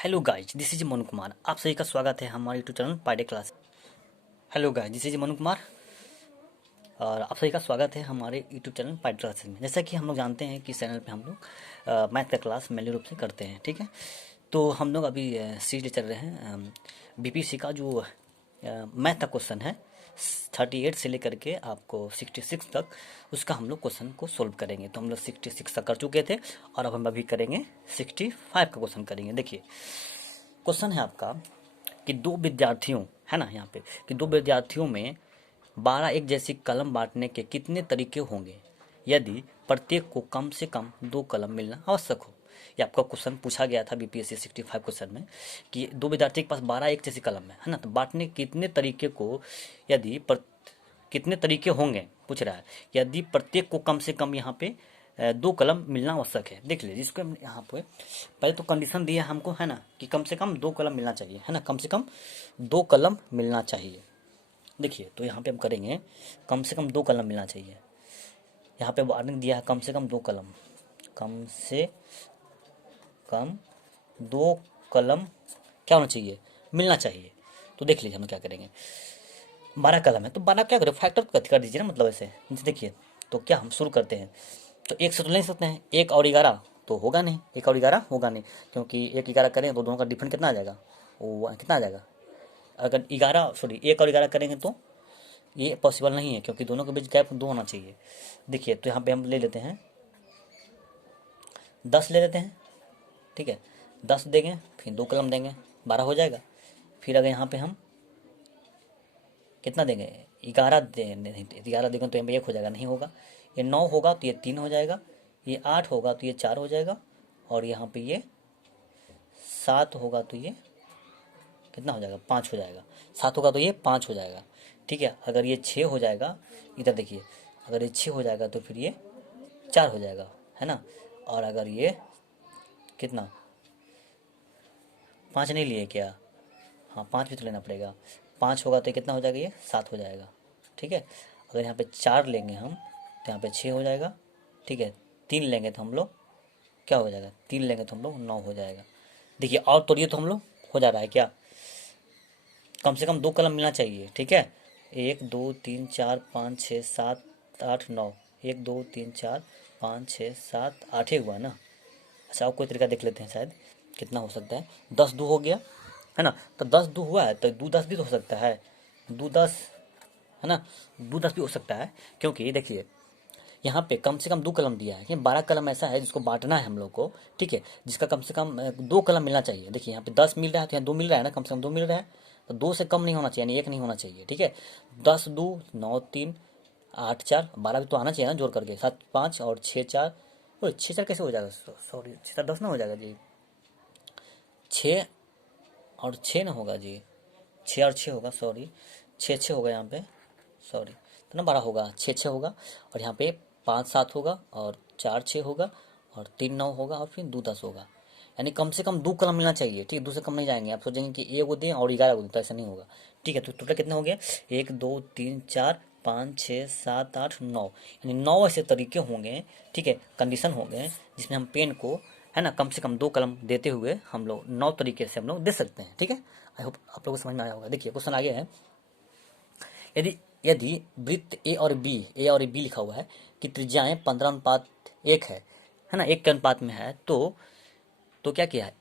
Hello guys, this is Manu Kumar. आप सभी का स्वागत है हमारे यूट्यूब चैनल पाइडे class. Hello guys, this is Manu Kumar और आप सभी का स्वागत है हमारे यूट्यूब चैनल पाइडे क्लासेस में। जैसा कि हम लोग जानते हैं कि इस चैनल पे हम लोग मैथ का क्लास मैन्युअल रूप से करते हैं, ठीक है। तो हम लोग अभी सीरीज चल रहे हैं बीपीसी का जो मैथ का क्वेश्चन है 38 से लेकर के आपको 66 तक, उसका हम लोग क्वेश्चन को सोल्व करेंगे। तो हम लोग 66 तक कर चुके थे और अब हम अभी करेंगे 65 का क्वेश्चन करेंगे। देखिए क्वेश्चन है आपका कि दो विद्यार्थियों, है ना, यहाँ पे कि दो विद्यार्थियों में 12 एक जैसी कलम बांटने के कितने तरीके होंगे यदि प्रत्येक को कम से कम 2 कलम मिलना आवश्यक हो। ये आपका क्वेश्चन पूछा गया था बीपीएससी 65 क्वेश्चन में कि दो विद्यार्थी के पास 12 एक जैसी कलम है ना, तो बांटने के कितने तरीके को यदि कितने तरीके होंगे पूछ रहा है, यदि प्रत्येक को कम से कम यहाँ पे 2 कलम मिलना आवश्यक है। देख लीजिए इसको हम यहाँ पे पहले तो कंडीशन दिया हमको, है ना, कि कम से कम 2 कलम मिलना चाहिए, है ना, कम से कम 2 कलम मिलना चाहिए। देखिए तो यहाँ पे हम करेंगे कम से कम 2 कलम मिलना चाहिए। यहाँ पे वार्निंग दिया है कम से कम 2 कलम, कम से कम 2 कलम क्या होना चाहिए, मिलना चाहिए। तो देख लीजिए हम क्या करेंगे, 12 कलम है तो 12 क्या करें, फैक्टर कर दीजिए ना, मतलब ऐसे। देखिए तो क्या हम शुरू करते हैं, तो 1 से तो ले सकते हैं, 1 और 11 तो होगा नहीं, 1 और 11 होगा नहीं, क्योंकि 1 11 करें तो दोनों का डिफरेंट कितना आ जाएगा, वो कितना आ जाएगा। अगर 11 सॉरी 1 और 11 करेंगे तो ये पॉसिबल नहीं है, क्योंकि दोनों के बीच गैप 2 होना चाहिए। देखिए तो यहाँ पे हम ले लेते हैं 10 ले लेते हैं, ठीक है, 10 देंगे फिर 2 कलम देंगे, 12 हो जाएगा। फिर अगर यहाँ पे हम कितना देंगे, 11 देंगे, 11 देंगे तो यहाँ पे 1 हो जाएगा, नहीं होगा। ये 9 होगा तो ये 3 हो जाएगा, ये 8 होगा तो ये 4 हो जाएगा, और यहाँ पे ये 7 होगा तो ये कितना हो जाएगा, 5 हो जाएगा। 7 होगा तो ये 5 हो जाएगा, ठीक है। अगर ये 6 हो जाएगा, इधर देखिए, अगर ये 6 हो जाएगा तो फिर ये 4 हो जाएगा, है ना। और अगर ये कितना 5 नहीं लिए क्या, हाँ 5 भी तो लेना पड़ेगा। 5 होगा तो ये कितना हो जाएगा, ये 7 हो जाएगा, ठीक है। अगर यहाँ पे 4 लेंगे हम तो यहाँ पे 6 हो जाएगा, ठीक है। 3 लेंगे तो हम लोग क्या हो जाएगा, 3 लेंगे तो हम लोग 9 हो जाएगा। देखिए और तोड़िए तो हम लोग हो जा रहा है क्या, कम से कम 2 कलम मिलना चाहिए, ठीक है। 1 2 3 4 5 6 7 8 9, 1 2 3 4 5 6 7 8 ही हुआ ना। अच्छा और कोई तरीका देख लेते हैं, शायद कितना हो सकता है, 10 2 हो गया, है ना। तो 10 2 हुआ है तो 2 10 भी तो हो सकता है, 2 10, है ना, 2 10 भी हो सकता है। क्योंकि देखिए यहाँ पे कम से कम 2 कलम दिया है कि 12 कलम ऐसा है जिसको बांटना है हम लोग को, ठीक है, जिसका कम से कम 2 कलम मिलना चाहिए। देखिए यहाँ पे 10 मिल रहा है तो यहाँ 2 मिल रहा है ना, कम से कम 2 मिल रहा है, तो 2 से कम नहीं होना चाहिए, यानी 1 नहीं होना चाहिए, ठीक है। 10 2 9 3 8 4 12 भी तो आना चाहिए ना जोड़ करके, 7 5 और 6 4, ओ 6 4 कैसे हो जाएगा, सॉरी 6 4 10 ना हो जाएगा जी, 6 और 6 ना होगा जी, 6 और 6 होगा, सॉरी 6 6 होगा यहाँ पे, सॉरी तो ना 12 होगा, 6 6 होगा, और यहाँ पे 5 7 होगा, और 4 6 होगा, और 3 9 होगा, और फिर 2 10 होगा। यानी कम से कम 2 कलम मिलना चाहिए, ठीक है, 2 से कम नहीं जाएंगे। आप सोचेंगे कि 1 को दें और 11 को दें, तो ऐसा नहीं होगा, ठीक है। तो टोटल कितना हो गया, 1 2 3 4 5 6 7 8 9, यानी 9 ऐसे तरीके होंगे, ठीक है, कंडीशन होंगे जिसमें हम पेन को, है ना, कम से कम 2 कलम देते हुए हम लोग 9 तरीके से हम लोग दे सकते हैं, ठीक है। आई होप आप लोगों को समझ में आया होगा। देखिए क्वेश्चन आगे है, यदि यदि वृत्त ए और बी लिखा हुआ है कि त्रिज्याएं 15:1 है ना, 1 के अनुपात में है, तो क्या किया है,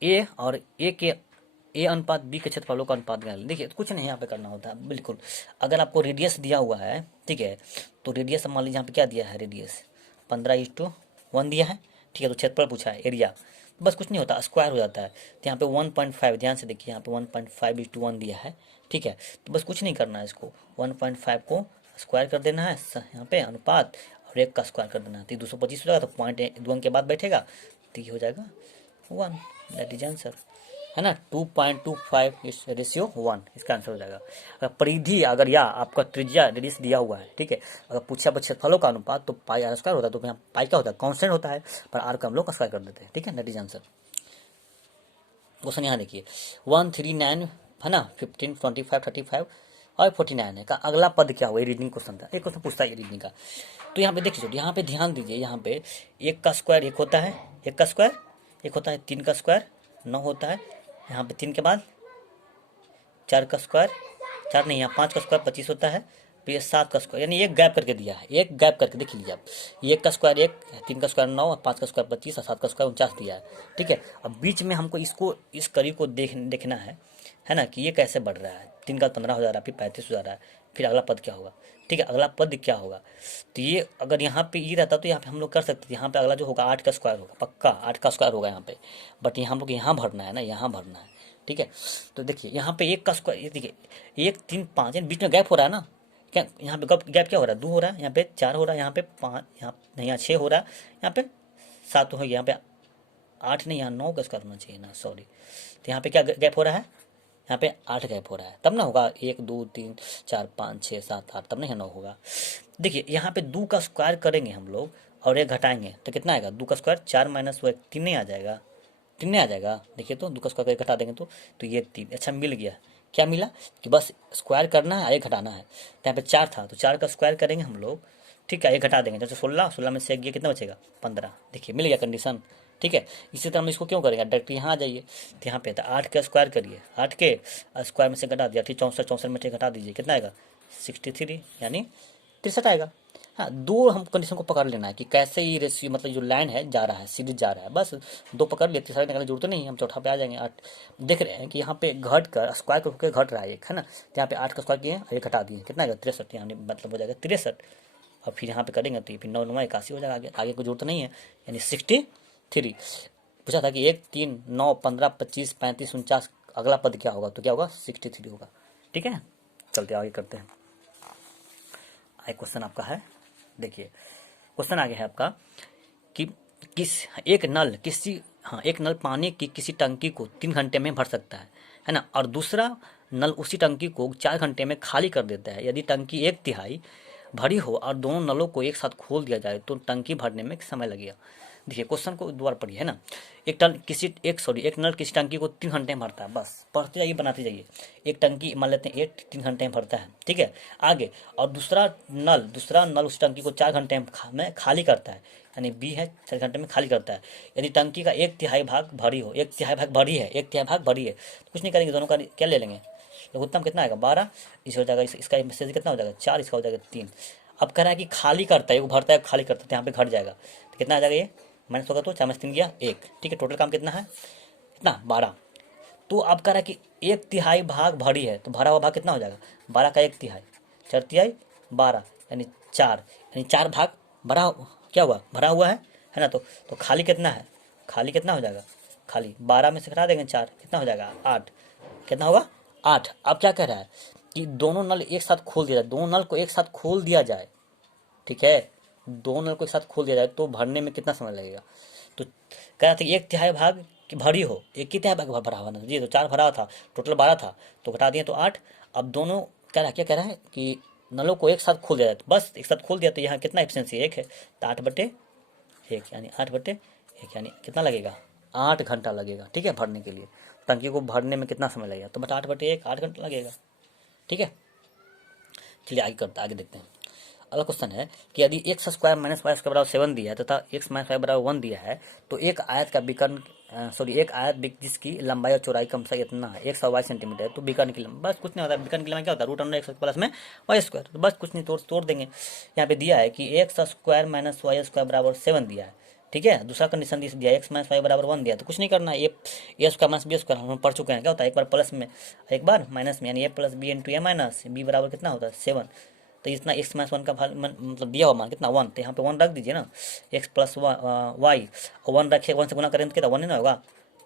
ए अनुपात बी के क्षेत्रफलों का अनुपात निकाल। देखिए कुछ नहीं यहाँ पे करना होता है, बिल्कुल। अगर आपको रेडियस दिया हुआ है, ठीक है, तो रेडियस मान लीजिए यहाँ पे क्या दिया है, रेडियस 15:1 दिया है, ठीक है। तो क्षेत्रफल पूछा है, एरिया, बस कुछ नहीं होता, स्क्वायर हो जाता है। तो यहाँ पे 1.5, ध्यान से देखिए यहाँ पे 1.5:1 दिया है, ठीक है। तो बस कुछ नहीं करना है, इसको 1.5 को स्क्वायर कर देना है, यहाँ पे अनुपात, और 1 का स्क्वायर कर देना है, तो 225 हो जाएगा। तो पॉइंट 2 अंक के बाद बैठेगा तो ये हो जाएगा 1, दैट इज आंसर, है ना। 2.25 इस रेशियो 1, इसका आंसर हो जाएगा। अगर परिधि, अगर या आपका त्रिज्या रेडियस दिया हुआ है, ठीक है, अगर पूछा क्षेत्रफलों का अनुपात तो पाई आर स्क्वायर होता है, तो यहाँ पाई क्या होता है, कांस्टेंट होता है, पर आर का हम लोग स्क्वायर कर देते हैं, ठीक है, दैट इज आंसर। क्वेश्चन यहाँ देखिए 139, है ना, 15 25 35 और 49 है का अगला पद क्या हुआ, रीजनिंग क्वेश्चन था, एक क्वेश्चन पूछता है रीजनिंग का। तो यहाँ पे देखिए, यहाँ पे ध्यान दीजिए, यहाँ पे 1 का स्क्वायर 1 होता है, 1 का स्क्वायर 1 होता है, 3 का स्क्वायर 9 होता है, यहाँ पे 3 के बाद 4 का स्क्वायर, 4 नहीं, यहाँ 5 का स्क्वायर 25 होता है, फिर ये 7 का स्क्वायर, यानी एक गैप करके दिया है, एक गैप करके देख लीजिए आप। 1 का स्क्वायर 1, 3 का स्क्वायर 9, 5 का स्क्वायर 25 और 7 का स्क्वायर 49 दिया है। ठीक है, अब बीच में हमको इसको, इस कड़ी को देखना है ना, कि ये कैसे बढ़ रहा है। 3 का 15 हो जा रहा है, फिर 35 हो जा रहा है, फिर अगला पद क्या होगा। ठीक है, अगला पद क्या होगा, तो ये अगर यहाँ पे ये रहता तो यहाँ पे हम लोग कर सकते थे। यहाँ पे अगला जो होगा 8 का स्क्वायर होगा, पक्का 8 का स्क्वायर होगा यहाँ पे, बट यहाँ हम लोग यहाँ भरना है ना, यहाँ भरना है। ठीक है, तो देखिए यहाँ पे 1 का स्क्वायर, ये देखिए 1 3 5, बीच में गैप हो रहा है ना, क्या यहाँ पे गैप क्या हो रहा है, 2 हो रहा है, यहाँ पे 4 हो रहा है, यहाँ पे 5, यहाँ नहीं, यहाँ 6 हो रहा है, यहाँ पे 7 हो गया, यहाँ पे 8 नहीं, यहाँ 9 का स्क्वायर होना चाहिए ना, सॉरी। तो यहाँ पे क्या गैप हो रहा है, यहाँ पे 8 गैप हो रहा है, तब ना होगा 1 2 3 4 5 6 7 8, तब नहीं 9 होगा। देखिए यहाँ पे 2 का स्क्वायर करेंगे हम लोग और 1 घटाएंगे तो कितना आएगा, 2 का स्क्वायर 4 माइनस वो 1 3 नहीं आ जाएगा, 3 नहीं आ जाएगा। देखिए तो 2 का स्क्वायर करके घटा देंगे तो ये 3, अच्छा मिल गया। क्या मिला कि बस स्क्वायर करना है, 1 घटाना है। तो यहाँ पे 4 था तो 4 का स्क्वायर करेंगे हम लोग, ठीक है, 1 घटा देंगे, जैसे 16, 16 में से 1 गया कितना बचेगा 15। देखिए मिल गया कंडीशन। ठीक है, इसी तरह हम इसको क्यों करेंगे, डायरेक्ट यहाँ आ जाइए, तो यहाँ पे था 8 का स्क्वायर करिए, 8 के स्क्वायर में से घटा दिया, ठीक 64, 64 में से घटा दीजिए, कितना आएगा 63, यानी 63 आएगा। हाँ, दो हम कंडीशन को पकड़ लेना है कि कैसे ये रेशियो, मतलब जो लाइन है जा रहा है, सीरीज जा रहा है, बस दो पकड़ लेते, सारे निकालने की जरूरत नहीं, हम चौथा पे आ जाएंगे। 8 देख रहे हैं कि यहाँ पे घट कर स्क्वायर होकर घट रहा है एक, है ना, तो यहाँ पे 8 का स्क्वायर किए और एक घटा दिए, कितना आएगा 63, यानी मतलब हो जाएगा 63। और फिर यहाँ पे करेंगे तो ये फिर 9 9 81 हो जाएगा, आगे आगे कोई जरूरत नहीं है, यानी 63। पूछा था कि 1 3 9 15 25 35 49, अगला पद क्या होगा, तो क्या होगा 63 होगा। ठीक है, चलते आगे करते हैं। एक क्वेश्चन आपका है, देखिए क्वेश्चन आगे है आपका कि एक नल पानी की किसी टंकी को 3 घंटे में भर सकता है ना, और दूसरा नल उसी टंकी को 4 घंटे में खाली कर देता है। यदि टंकी 1/3 भरी हो और दोनों नलों को एक साथ खोल दिया जाए तो टंकी भरने में समय लगेगा। देखिए क्वेश्चन को दोबारा पढ़िए, है ना। एक नल किसी टंकी को 3 घंटे में भरता है, बस पढ़ते जाइए बनाते जाइए। एक टंकी मान लेते हैं 3 घंटे में भरता है, ठीक है, आगे, और दूसरा नल उस टंकी को 4 घंटे में खाली करता है, यानी बी है 4 घंटे में खाली करता है। यदि टंकी का 1/3 भाग भरी हो, 1/3 भाग भरी है, 1/3 भाग भरी है, तो कुछ नहीं करेंगे, दोनों का क्या ले लेंगे, लघुत्तम कितना आएगा 12, इस हो जाएगा, इसका मैसेज कितना हो जाएगा 4, इसका हो जाएगा 3। अब कह रहा है कि खाली करता है, वो भरता है खाली करता है, यहाँ पे घट जाएगा, तो कितना आ जाएगा, ये माइनस होगा तो 4 में 3 गया 1, ठीक है, टोटल काम कितना है, कितना 12। तो अब कह रहा है कि 1/3 भाग भरी है, तो भरा हुआ भाग कितना हो जाएगा, 12 का 1/3, 4/3 12, यानी 4, यानी 4 भाग भरा, क्या हुआ भरा हुआ है ना। तो खाली कितना है, खाली कितना हो जाएगा, खाली 12 में से घटा देंगे 4, कितना हो जाएगा 8, कितना होगा 8। अब क्या कह रहा है कि दोनों नल एक साथ खोल दिया जाए, दोनों नल को एक साथ खोल दिया जाए, ठीक है, दोनों नल को एक साथ खोल दिया जाए तो भरने में कितना समय लगेगा। तो कह रहा था कि 1/3 भाग की भरी हो, 1/3 भाग भरा हुआ ना जी, तो 4 भरा था, टोटल 12 था, तो घटा दिए तो 8। अब दोनों क्या कह रहा है कि नलों को एक साथ खोल दिया जाए, तो बस एक साथ खोल दिया, तो यहाँ कितना एफिशिएंसी 1 है, तो 8/1, यानी 8/1, यानी कितना लगेगा 8 घंटा लगेगा, ठीक है, भरने के लिए। टंकी को भरने में कितना समय लगेगा, तो बट 8/1 8 घंटा लगेगा, ठीक है। चलिए आगे देखते हैं। अगला क्वेश्चन है कि यदि x square minus Y square बराबर 7 दिया है तथा x माइनस वाई बराबर 1 दिया है, तो एक आयत जिसकी लंबाई और चौड़ाई कम से इतना है, x और y सेंटीमीटर है, तो विकर्ण की लंबाई, बस कुछ नहीं होता, विकर्ण की लंबाई क्या होता है, √x प्लस में वाई स्क्वायर, तो बस कुछ नहीं, तोड़ देंगे। यहाँ पे दिया है कि x square minus Y square बराबर 7 दिया है, ठीक है, दूसरा कंडीशन दिया x माइनस वाई बराबर 1 दिया, तो कुछ नहीं करना है, ए स्क्वायर माइनस बी स्क्वायर हम पढ़ चुके हैं, क्या होता है, एक बार प्लस में एक बार माइनस में, यानी ए प्लस बी इंटू ए माइनस बी बराबर कितना होता है 7। तो इतना x माइनस 1 का मतलब दिया हुआ मान कितना 1, तो यहाँ पे 1 रख दीजिए ना, x प्लस वाई, 1 रखे 1 से गुना करें तो कितना 1 ही ना होगा,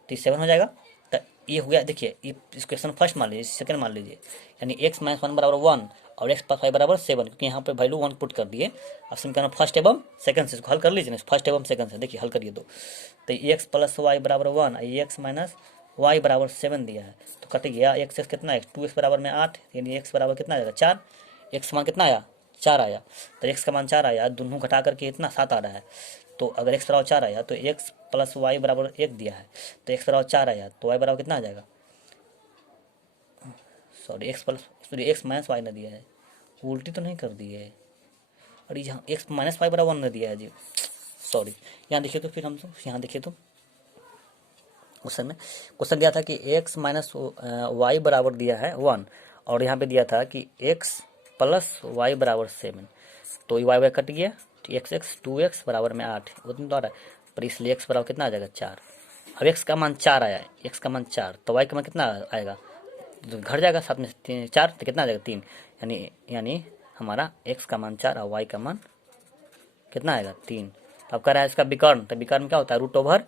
तो 7 हो जाएगा। तो ये हो गया, देखिए इस क्वेश्चन फर्स्ट मान लीजिए, सेकंड मान लीजिए, यानी x माइनस 1 बराबर 1 और x प्लस 5 बराबर 7, क्योंकि यहाँ पे वैल्यू 1 पुट कर दिए। अब समीकरण फर्स्ट एवं सेकंड से इसको हल कर लीजिए ना, फर्स्ट एवं सेकंड से देखिए हल करिए तो x प्लस वाई बराबर 1 x माइनस वाई बराबर 7 दिया है, तो कट गया x कितना है 2x बराबर में 8, यानी x बराबर कितना आ जाएगा 4, x मान कितना आया 4 आया, तो x का मान 4 आया, दोनों घटा करके इतना 7 आ रहा है। तो अगर x बराबर 4 आया तो x प्लस वाई बराबर 1 दिया है, तो x बराबर 4 आया तो y बराबर कितना आ जाएगा, x माइनस वाई ने दिया है, उल्टी तो नहीं कर दी है, और यहाँ x माइनस वाई बराबर 1 ने दिया है जी, सॉरी। यहाँ देखिए तो फिर हम यहाँ देखिए तो क्वेश्चन दिया था कि x माइनस वाई बराबर दिया है 1 और यहाँ पे दिया था कि x प्लस वाई बराबर 7। तो ये वाई कट गया, तो एक्स एक्स 2x बराबर में 8 उतना तो आ रहा है, पर इसलिए x बराबर कितना आ जाएगा 4। अब x का मान 4 आया है, x का मान 4, तो y का मान कितना आएगा, तो घर जाएगा 7 में 4, तो कितना आ जाएगा 3। यानी हमारा x का मान 4 और y का मान कितना आएगा 3। अब कह रहा है इसका विकर्ण, तो विकर्ण क्या होता है, रूट ओवर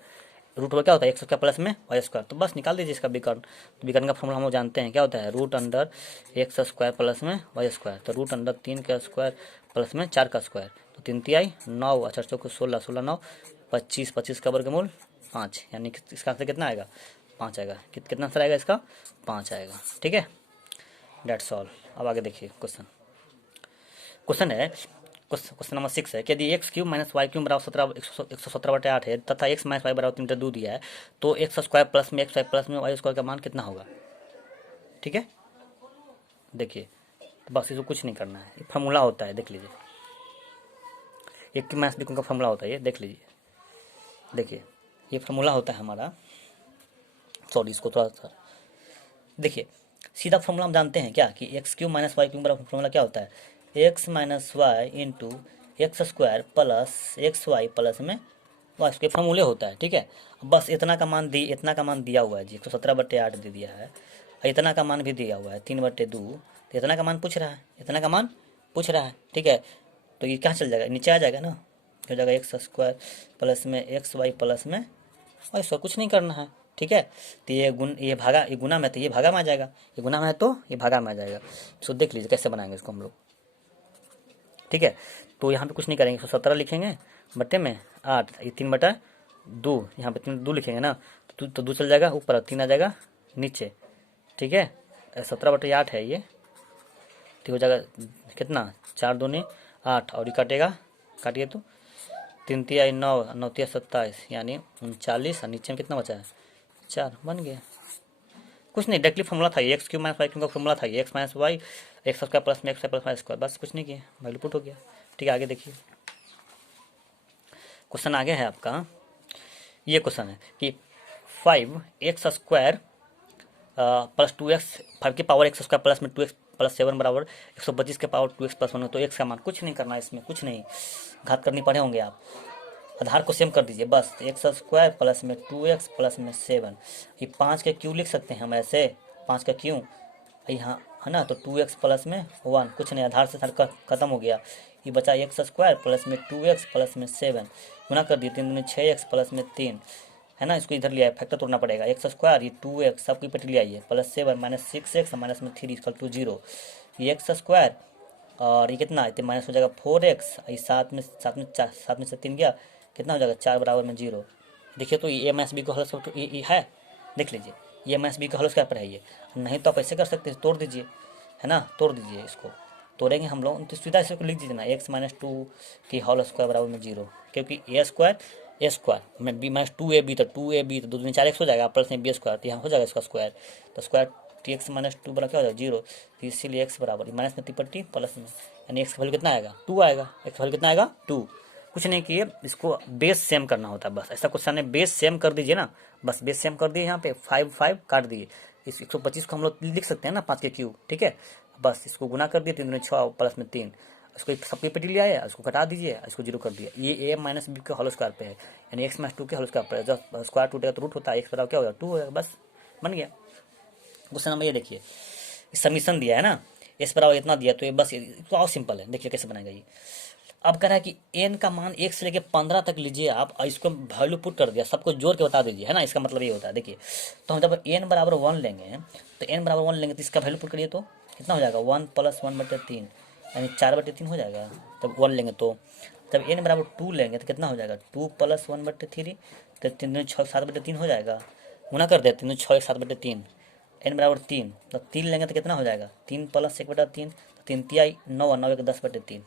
क्या होता है एक्स स्क्वायर प्लस में वाई स्क्वायर, तो बस निकाल दीजिए इसका विकर्ण। तो विकर्ण का फॉर्मूला हम लोग जानते हैं क्या होता है, root under X square plus में वाई स्क्वायर, तो रूट अंडर 3 का स्क्वायर प्लस में 4 का स्क्वायर, तो 3 तिहाई 9, 4 चौको 16, 16 9 25, 25 का वर्गमूल 5, यानी इसका आंसर कितना आएगा 5 आएगा। कितना आंसर आएगा इसका 5 आएगा। ठीक है, डेट्स ऑल। अब आगे देखिए क्वेश्चन है, क्वेश्चन नंबर 6 है कि यदि X cube minus Y cube बराबर 117/8 है तथा एक्स माइनस वाई बराबर 3/2 दिया है, तो एक्स स्क्वायर प्लस में एक्स वाई प्लस में वाई स्क्वायर का मान कितना होगा। ठीक है, देखिए बस इसको कुछ नहीं करना है, ये फार्मूला होता है, देख लीजिए, एक की माइनस बी का फार्मूला होता है, ये देख लीजिए, देखिए ये फार्मूला होता है हमारा, सॉरी इसको थोड़ा सा देखिए, सीधा फार्मूला हम जानते हैं क्या कि X cube minus Y cube बराबर फार्मूला क्या होता है, X minus Y into X square plus X Y plus में वाई स्क्वायर फार्मूले होता है। ठीक है, बस इतना का मान दिया हुआ है जी, 117/8 दे दिया है, इतना का मान भी दिया हुआ है 3/2, तो इतना का मान पूछ रहा है, इतना का मान पूछ रहा है। ठीक है, तो ये क्या चल जाएगा, नीचे आ जाएगा ना, हो जाएगा एक्स स्क्वायर प्लस में एक्स वाई प्लस में वाई स्क्वायर, कुछ नहीं करना है। ठीक है, तो ये गुना में, तो ये भागा में आ जाएगा, ये गुना में है तो ये भागा में आ जाएगा। तो देख लीजिए कैसे बनाएंगे इसको हम लोग। ठीक है, तो यहाँ पे कुछ नहीं करेंगे, 117 लिखेंगे बट्टे में 8, ये 3/2, यहाँ पे 3 2 लिखेंगे ना, तो 2 चल जाएगा ऊपर, 3 आ जाएगा नीचे। ठीक है, 17/8 है ये, तो हो जाएगा कितना 4 दूनी 8 और ये काटिए तो 3 तिहाई 9, 9 तिहाई 27, यानी 39, और नीचे में कितना बचा है 4, बन गया। कुछ नहीं, डायरेक्टली फॉर्मूला था ये, X cube minus Y cube का फॉर्मूला था ये, X minus Y X square plus में एक्स प्लस वाई स्क्वायर, बस कुछ नहीं किया, वैल्यू पुट हो गया। ठीक है, आगे देखिए क्वेश्चन आगे है आपका, ये क्वेश्चन है कि 5x स्क्वायर प्लस 2x, 5 की पावर x स्क्वायर प्लस में 2x प्लस 7 बराबर 125 के पावर 2x प्लस 1, तो x का मान कुछ नहीं करना है, इसमें कुछ नहीं घात करनी पड़े होंगे आप, आधार को सेम कर दीजिए बस, एक्स स्क्वायर प्लस में 2x प्लस में 7, ये 5 का क्यू लिख सकते हैं हम ऐसे, 5 का क्यू यहाँ है ना, तो 2x प्लस में 1, कुछ नहीं, आधार से खत्म हो गया, ये बचा एक्स स्क्वायर प्लस में 2x प्लस में 7, गुना कर दिए 3 दूनी 6x प्लस में 3, है ना, इसको इधर लिया है, फैक्टर तोड़ना पड़ेगा, एक्स स्क्वायर ये 2x सबकी पेटी ले आइए प्लस 7 माइनस 6x माइनस में 3 इक्वल टू 0, ये एक्स स्क्वायर और ये कितना है माइनस हो जाएगा 4x, ये सात में से 3 गया, कितना हो जाएगा 4 बराबर में 0। देखिए तो ये एम एस बी को हल ये है, देख लीजिए ये एम एस बी का हल स्क्वायर पर है ये, नहीं तो आप ऐसे कर सकते हैं, तोड़ दीजिए, है ना, तोड़ दीजिए, इसको तोड़ेंगे हम लोग, तो सीधा इसको लिख दीजिए ना, एक्स माइनस 2 की होल स्क्वायर बराबर में 0, क्योंकि ए स्क्वायर में बी माइनस 2ab, तो 2ab तो 2 दूनी 4x हो जाएगा, प्लस में बी स्क्वायर, तो यहाँ हो जाएगा इसका स्क्वायर, तो स्क्वायर एक्स माइनस 2 बराबर क्या हो जाएगा 0, तो इसीलिए एक्स बराबर माइनस में तिपट्टी प्लस में, यानी एक्स का वैल्यू कितना आएगा 2 आएगा, एक्स वैल्यू कितना आएगा 2, कुछ नहीं किए, इसको बेस सेम करना होता है, बस ऐसा क्वेश्चन है, बेस सेम कर दीजिए ना, बस बेस सेम कर दिए, यहाँ पे 5 काट दिए, इस 125 को हम लोग लिख सकते हैं ना 5 के क्यूब। ठीक है, बस इसको गुना कर दिए 3 दूनी 6 प्लस में 3, इसको सबकी पेटी ले आया, इसको घटा दीजिए, इसको 0 कर दिया, ये ए माइनस बी के होल स्क्वायर पे है, यानी एक्स माइनस 2 के होल स्क्वायर पर है, जब स्क्वायर टूटेगा तो रूट होता है, एक्स बराबर क्या हो जाएगा 2 हो जाएगा, बस बन गया। क्वेश्चन नंबर ये देखिए, समीशन दिया है ना, एस बराबर इतना दिया, तो ये बस तो और सिंपल है, देखिए कैसे बनाएगा ये। अब कह रहा है कि एन का मान 1 से लेकर 15 तक लीजिए आप, और इसको वैल्यू पुट कर दिया, सबको जोड़ के बता दीजिए, है ना, इसका मतलब ये होता है। देखिए तो हम जब एन बराबर 1 लेंगे, तो एन बराबर 1 लेंगे तो इसका वैल्यू पुट करिए, तो कितना हो जाएगा 1 प्लस 1/3, यानी 4/3 हो जाएगा जब 1 लेंगे, तो जब एन बराबर 2 लेंगे तो कितना हो जाएगा 2 प्लस 1/3, तो 3 दूनी 6 7/3 हो जाएगा, गुना कर देते 3 दूनी 6 7/3, एन बराबर 3, तो 3 लेंगे तो कितना हो जाएगा 3 प्लस 1/3, तो 3 तिहाई 9 9 1 10/3।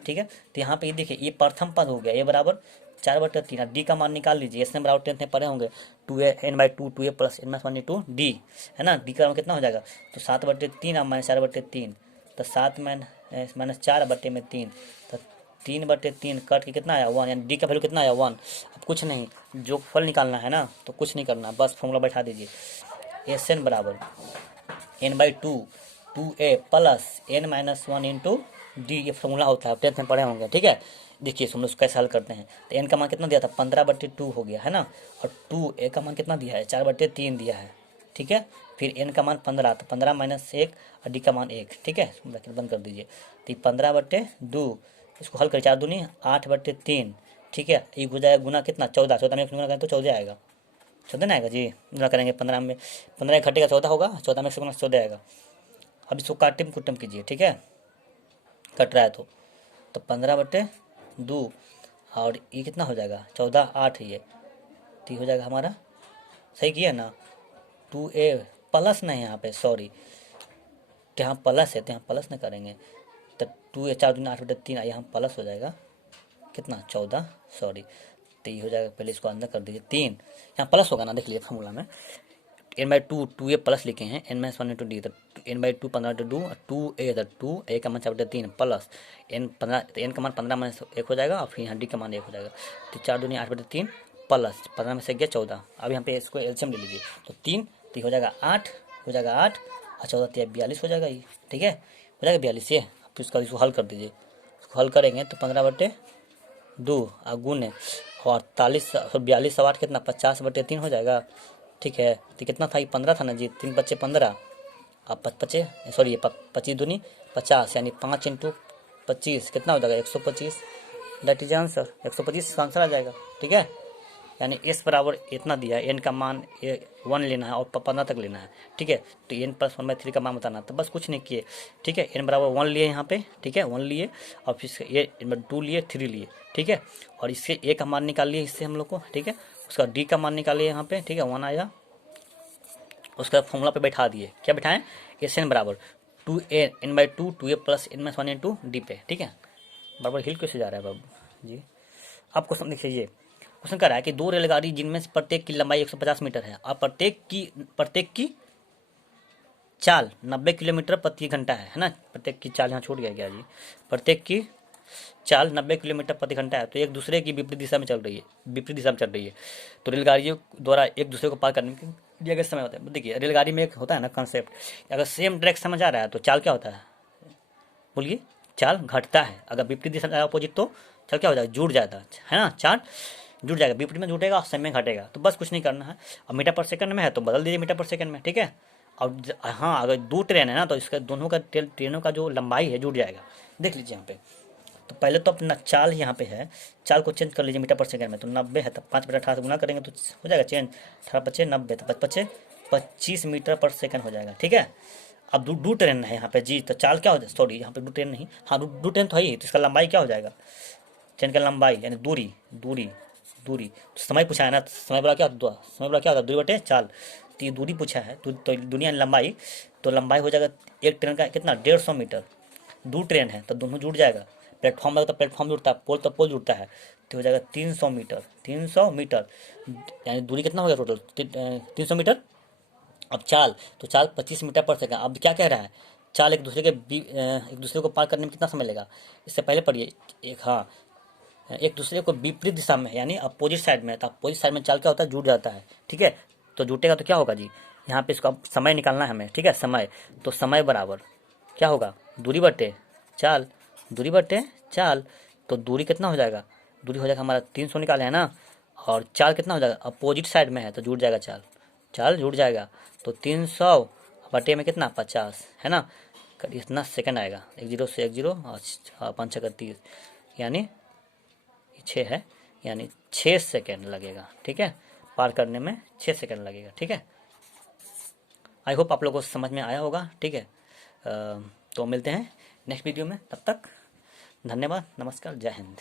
ठीक है, तो यहाँ पे ये देखिए ये प्रथम पद हो गया, ए बराबर 4/3, डी का मान निकाल लीजिए, एस बराबर 10 में पढ़े होंगे 2n/2 2a plus n minus 1 2 D, है ना, डी का मान कितना हो जाएगा, तो 7/3 और माइनस 4/3, तो 7 माइनस 4/3, तो 3/3 कट के कितना आया 1, यानी डी का वैल्यू कितना आया 1। अब कुछ नहीं, जो फल निकालना है ना तो कुछ नहीं करना, बस फॉर्मूला बैठा दीजिए। एस एन बराबर n/2 2a plus n-1 into D, ये फॉर्मूला होता है, 10th में पढ़े होंगे, ठीक है। देखिए हम लोग कैसे हल करते हैं। तो n का मान कितना दिया था 15/2 हो गया है ना, और 2a का मान कितना दिया है 4/3 दिया है, ठीक है। फिर n का मान 15, तो 15 - 1 और d का मान 1, ठीक है। ब्रैकेट बंद कर दीजिए। तो 15/2 इसको हल कर 4 दूनी 8/3, ठीक है। ये हो जाएगा गुना कितना 14, 14 में गुना करें तो 14 आएगा, 14 ना आएगा जी। गुना करेंगे 15 में, 15 घटेगा 14 होगा, 14 में 14 आएगा। अब इसको काटिम कुटम कीजिए, ठीक है, कट रहा है तो 15/2 और ये कितना हो जाएगा 14, 8 ये, तो ये हो जाएगा हमारा, सही किया ना। 2a प्लस नहीं यहाँ पे, सॉरी, यहाँ प्लस है तो यहाँ प्लस नहीं करेंगे, तो 2a 4 दूनी 8/3, यहाँ प्लस हो जाएगा कितना 14, सॉरी, तो ये हो जाएगा। पहले इसको अंदर कर दीजिए 3, यहाँ प्लस होगा ना, देख लीजिए फॉर्मूला में n/2 2a प्लस लिखे हैं, n-1 इंटू डी, तो n/2 15/2 2a, तो 2a का मान 4/3 प्लस n 15, तो n का मान 15 - 1 हो जाएगा, और फिर यहाँ डी का मान 1 हो जाएगा। तो 4 दूनी 8/3 प्लस 15 में से गया 14। अब यहाँ पे इसको एलसीएम ले लीजिए, तो 3, तो हो जाएगा 8, हो जाएगा 8 और 14 तो 42 हो जाएगा ये, ठीक है, हो जाएगा 42 ये। फिर इसको हल कर दीजिए, इसको हल करेंगे तो 15/2 और गुने और 42 8 कितना 50/3 हो जाएगा, ठीक है। तो कितना था ये 15 था ना जी, 3 बच्चे 15, अब 25, सॉरी ये 25 दूनी 50, यानी 5 इंटू 25 कितना हो जाएगा 125, दैट इज आंसर, 125 आंसर आ जाएगा, ठीक है। यानी एस बराबर इतना दिया है, एन का मान 1 लेना है और 15 तक लेना है, ठीक है। तो n + 1/3 का मान बताना, तो बस कुछ नहीं किए, ठीक है। n बराबर 1 लिए यहाँ पे, ठीक है, 1 लिए, और फिर ये 2 लिए 3 लिए, ठीक है। और इससे a का मान निकाल लिए इससे हम लोग को, ठीक है। उसका d का मान निकालिए यहाँ पे, ठीक है, 1 आया। उसका फॉर्मूला पे बैठा दिए, क्या बैठाएं, एस एन बराबर 2a n/2 2a plus n-1 into D पे, ठीक है। बराबर हिल कैसे जा रहा है बाबू जी। अब क्वेश्चन देखिए, क्वेश्चन कह रहा है कि 2 रेलगाड़ी जिनमें से प्रत्येक की लंबाई 150 मीटर है और प्रत्येक की चाल 90 किलोमीटर प्रति घंटा है ना। प्रत्येक की चाल यहाँ छूट गया क्या जी, प्रत्येक की चाल 90 किलोमीटर प्रति घंटा है, तो एक दूसरे की विपरीत दिशा में चल रही है, विपरीत दिशा में चल रही है। तो रेलगाड़ियों द्वारा एक दूसरे को पार करने के दिया गया समय होता है। देखिए रेलगाड़ी में एक होता है ना कॉन्सेप्ट, अगर सेम डायरेक्ट समझ आ रहा है तो चाल क्या होता है, बोलिए, चाल घटता है। अगर विपरीत दिशा में अपोजिट तो चाल क्या हो जाएगा, जुड़ जाता है ना, चाल जुड़ जाएगा, विपरीत में जुटेगा, समय घटेगा। तो बस कुछ नहीं करना है। अब मीटर पर सेकंड में है तो बदल दीजिए मीटर पर सेकंड में, ठीक है। और हाँ, अगर 2 ट्रेन है ना तो इसका दोनों का ट्रेनों का जो लंबाई है जुड़ जाएगा। देख लीजिए यहाँ पे, तो पहले तो अपना चाल यहाँ पे है, चाल को चेंज कर लीजिए मीटर पर सेकंड में, तो 90 है तो 5/18 से गुना करेंगे तो हो जाएगा चेंज, 18×5 = 90, तो 25 मीटर पर सेकंड हो जाएगा, ठीक है। अब दो ट्रेन है यहाँ पे जी, तो चाल क्या हो जाए, सॉरी यहाँ पे 2 ट्रेन नहीं, हाँ 2 ट्रेन तो है ही, तो इसका लंबाई क्या हो जाएगा, ट्रेन का लंबाई यानी दूरी, तो समय पूछा है ना, समय बड़ा क्या होता है, समय बड़ा क्या होता है, दूरी बटे चाल। तो ये दूरी पूछा है, तो दुनिया लंबाई, तो लंबाई हो जाएगा एक ट्रेन का कितना 150 मीटर। 2 ट्रेन है तो दोनों जुड़ जाएगा, प्लेटफॉर्म लगता है प्लेटफॉर्म जुड़ता है, पोल तो पोल जुड़ता है, तो हो जाएगा 300 मीटर, 300 मीटर, यानी दूरी कितना हो गया टोटल 300 मीटर। अब चाल, तो चाल 25 मीटर पर सेकंड। अब क्या कह रहा है, चाल एक दूसरे को पार करने में कितना समय लेगा, इससे पहले पढ़िए एक, हाँ, एक दूसरे को विपरीत दिशा में यानी अपोजिट साइड में, तो अपोजिट साइड में चाल क्या होता है, जुड़ जाता है, ठीक है। तो जुटेगा तो क्या होगा जी, यहाँ पे इसको समय निकालना है हमें, ठीक है, समय, तो समय बराबर क्या होगा, दूरी बटे चाल, दूरी बटे चाल, तो दूरी कितना हो जाएगा, दूरी हो जाएगा हमारा 300 निकाले है ना, और चाल कितना हो जाएगा, अपोजिट साइड में है तो जुड़ जाएगा चाल, चाल जुड़ जाएगा, तो 300 बटे में कितना 50 है ना, इतना सेकंड आएगा, 1 0 से 1 0 और 5 × 30 यानी 6 है, यानी 6 सेकेंड लगेगा, ठीक है, पार करने में 6 सेकेंड लगेगा, ठीक है। आई होप आप लोगों को समझ में आया होगा, ठीक है। तो मिलते हैं नेक्स्ट वीडियो में, तब तक धन्यवाद, नमस्कार, जय हिंद।